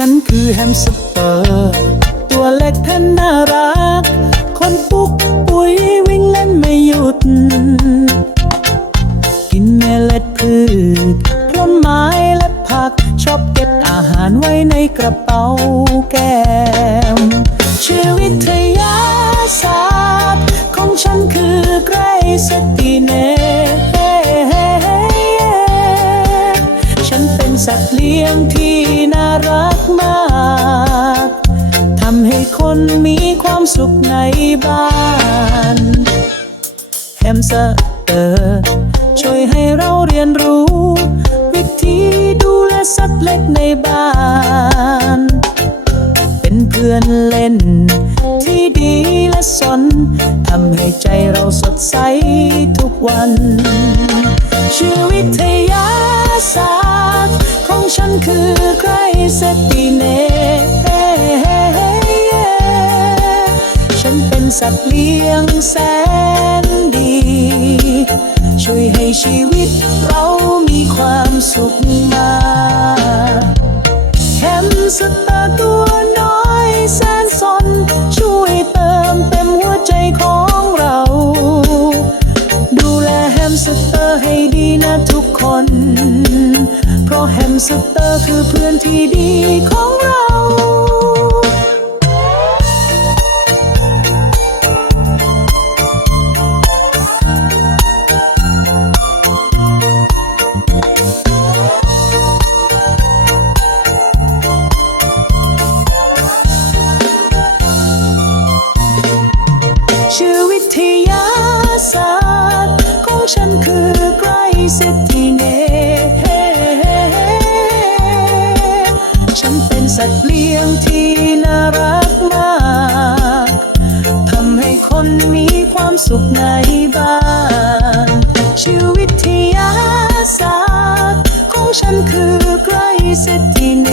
ฉันคือแฮมสเตอร์ ตัวเล็กแท่นน่ารัก คนปุกปุยวิ่งเล่นไม่หยุด กินเมล็ดพืชผลไม้และผัก ชอบเก็บอาหารไว้ในกระเป๋าแก้มชีวิทยาศาสตร์ ของฉันคือไกรส สียงที่น่ารักมากทำให้คนมีความสุขในบ้านแฮมสเตอร์ช่วยให้เราเรียนรู้ วิธีดูแลสัตว์เล็กในบ้าน เป็นเพื่อนเล่นที่ดีและสนทำให้ใจเราสดใสทุกวัน ชีวิทยาศาสตร์ ฉันคือใครสตีเนฉันเป็นสัตว์เลี้ยงแสนดี ช่วยให้ชีวิตเรามีความสุขมาแฮมสตาตัวน้อยแสน ราะแฮมสเตอร์คือเพื่อนที่ดีของเราชื่อวิทยาศาสตร์ของฉันคือไกรสิทธ สัตว์เลี้ยงที่น่ารักมากทำให้คนมีความสุขในบ้านชื่อวิทยาศาสตร์ของฉันคือไกรสิทธิเน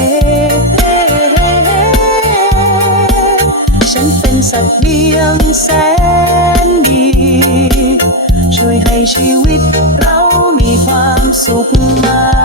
ฉันเป็นสัตว์เลี้ยงแสนดี ช่วยให้ชีวิตเรามีความสุขมาก